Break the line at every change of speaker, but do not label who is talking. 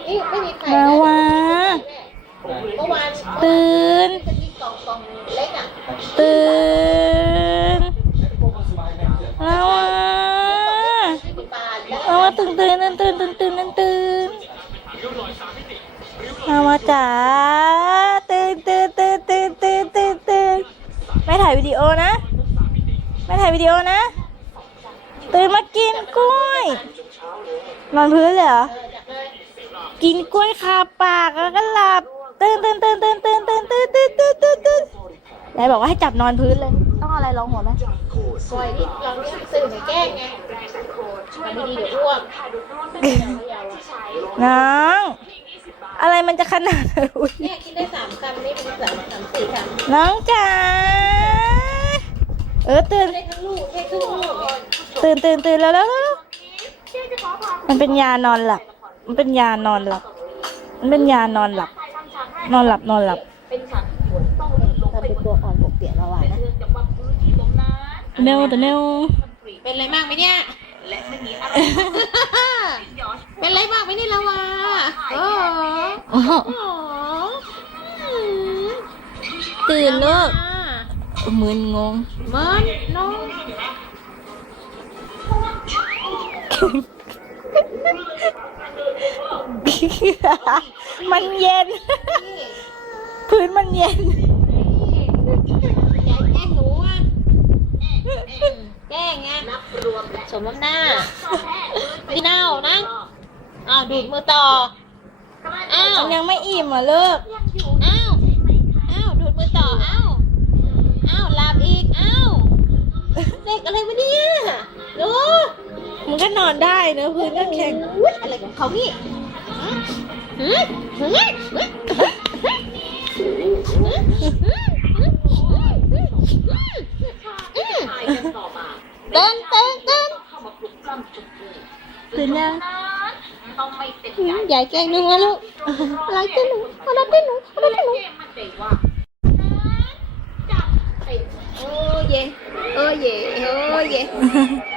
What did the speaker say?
นี่ไม่มีใคร
นาวา
เมื่อวาน
ตื่น
จะกินกล่องเล็กอ่ะ
ตื่นนาวา
ไม่มีปลาแล้ว
นาวาตื่นนาวาจ๋าตื่นไม่ถ่ายวิดีโอนะไม่ถ่ายวิดีโอนะตื่นมากินกล้วยนอนพื้นเลยเหรอกินกล้วยคาปากแล้วก็หลับตื่นยายบอกว่าให้จับนอนพื้นเลยต้องอะไรร้องหัวไหม
ปล่อยนี่เราเนี่ยสื่อในแกล้งไงมันไม่ดีเดี๋ยวอ้วก
น้องอะไรมันจะขนาดนั้นอุ๊ย
เนี่ยกินได้3 คำนี่เป็น3 4 คำ
น้องจ๋าตื่น
ได้ทั้งลูกได้ครึ่งลูกเนี่ย
ตื่นแล้วมันเป็นยานอนหลับมันเป็นยานอนหลับ
เป็นฉันถ้าเป็นตัวอ่อนปกเปียกละวานะ
เนวแต่เนว
เป็นอะไรมากไหมเนี่ยเป็นอะไรมากไหมเนี่ยละวาโอ้โห
ตื่นลูกมึนงง
มันน้อง
มันเย็น พื้นมันเย็น
ยายแกล้งหนูอ่ะแกล้งไงสมน้ำหน้าพี่เน่านะอ้าวดูดมือต่ออ้าว
มันยังไม่อิ่มอ่ะเลิก
อ้าวดูดมือต่ออ้าวหลับอีกอ้าวเด็กอะไรวะเนี่ยดู
มันก็นอนได้เนอะพื้นก็แข็ง
อุ๊ยอะไรของเขานี่เต้น
ตื่นยัง
ยายแกล้งหนูนะลูกอะไรเต้นหนูโอ้เย่